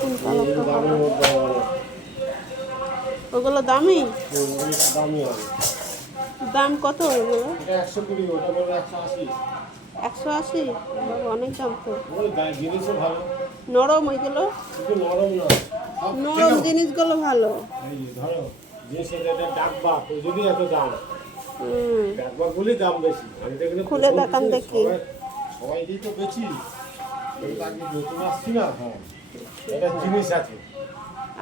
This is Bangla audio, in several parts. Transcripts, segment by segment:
কোন কালারটা ভালো? ওগুলো দামি? দাম কত ওগুলো? 180? অনেক দাম তো। নরম ওইগুলো? নরম জিনিসগুলো ভালো। খুলে দেখান দেখি।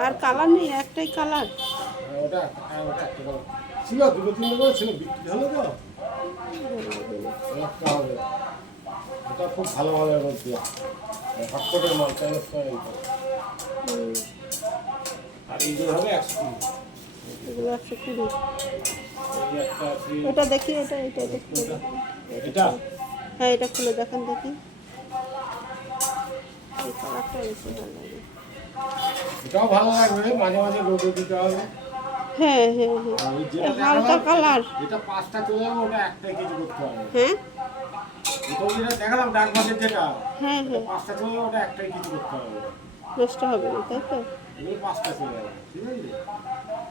আর কালার নেই, একটাই কালার? ছিল দুটো তিনটে করে ছিল, বিক্রি হলো তো একটা হবে। এটা খুব ভালো ভালো বলছি, হটপটের মাল চাইনিজ করে। আর এইগুলো হবে 120। এগুলো 120। এটা দেখি, এটা এটা এটা খুলে দেখান। এটা হ্যাঁ, এটা খুলে দেখান দেখি। এই কালারটা বেশি ভালো লাগে। এটাও ভালো লাগবে, মাঝে মাঝে রোদে দিতে হবে। হ্যাঁ হ্যাঁ হ্যাঁ, হালকা কালার। এটা 5টা চলে যাবে, ওটা একটাই কেজি করতে হবে। হ্যাঁ, এটা যেটা দেখালাম ডাক বাসের যেটা, হ্যাঁ হ্যাঁ, 5টা চলে যাবে, ওটা একটাই কেজি করতে হবে। নষ্ট হবে না, তাই তো? এগুলো 5টা চলে যাবে, ঠিক আছে?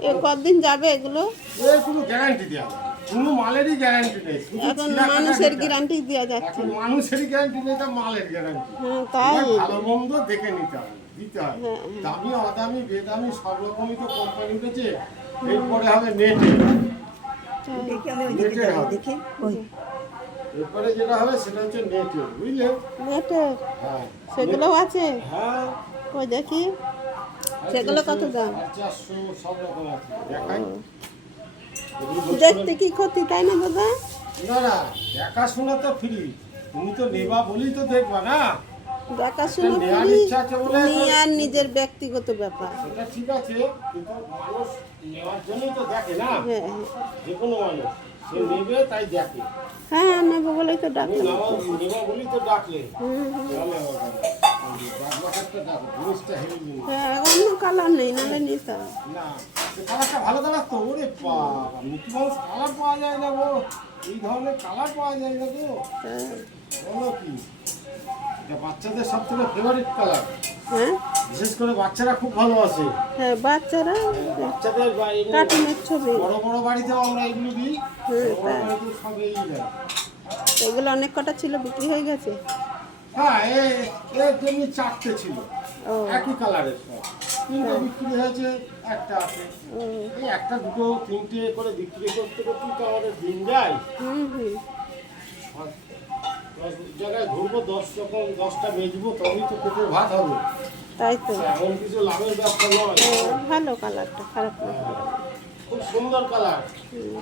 এ কতদিন যাবে এগুলো? এর কোনো গ্যারান্টি দেওয়া যায় না, কোনো মালেরই গ্যারান্টি নেই। এখন মানুষের গ্যারান্টি দেওয়া যাচ্ছে। এখন মানুষেরই গ্যারান্টি নেই, তা মালের গ্যারান্টি। হ্যাঁ, তাই। ভালো মন্দ দেখে নিতে হবে, দিতে হবে। দামি অদামি বেদামি সব রকমই তো কোম্পানি উঠেছে। এরপরে হবে নেটে, নেটের হবে। এরপরে যেটা হবে সেটা হচ্ছে নেটে, বুঝলে? নেটের? হ্যাঁ, সেগুলোও আছে? হ্যাঁ। কই দেখি, সেগুলো কত দাম? 400 সব রকম আছে, দেখাই। দেখতে কি ক্ষতি, তাই না দাদা? না না, দেখাশোনা তো ফ্রি, তুমি তো নেবা বলেই তো দেখবা না। দেখাশোনা নেওয়ার করি, ইচ্ছা আছে বলে নিয়ে আর নিজের ব্যক্তিগত ব্যাপার। সেটা ঠিক আছে, কিন্তু মানুষ নেওয়ার জন্যই তো দেখে না। হ্যাঁ হ্যাঁ যে কোনো মানুষ সে নেবে তাই দেখে। হ্যাঁ, নেবো বলেই তো তুমি ডাকলাম। নেবা বলেই তো ডাকলে। হুম, তাহলে আবার ডাকবাকেরটা ডাকো, জিনিসটা হেভি জিনিস। হ্যাঁ, অন্য কালার নেই, নাহলে নিতাম। না, সে কালারটা ভালো কালার তো। ওরে বাবা, মিকি মাউস কালার পাওয়া যায় না গো, এই ধরনের কালার পাওয়া যায় না গো। হ্যাঁ বলো কি, এটা বাচ্চাদের সব থেকে ফেভারিট কালার। হ্যাঁ বিশেষ করে বাচ্চারা খুব ভালোবাসে। হ্যাঁ, বাচ্চারা বাচ্চাদের কার্টুনের ছবি। বড় বড় বাড়িতেও আমরা এগুলো দিই, বড় বড় বাড়িতে সব এই দেয়। এগুলো অনেক কটা ছিল, বিক্রি হয়ে গেছে? হ্যাঁ, এর জন্য 4টে ছিল, ও একই কালারের সব। 3টে বিক্রি হয়েছে, একটা আছে। ও, এই একটা দুটো তিনটে করে বিক্রি করতে করতে তো আমাদের দিন যায়। হুম হুম, 10 জায়গায় ঘুরবো, 10টা বেচবো, তবেই তো পেটে ভাত হবে। তাই তো। এমন কিছু লাভের ব্যবসা নয়। ভালো কালারটা, খারাপ না। খুব সুন্দর কালার। হুম।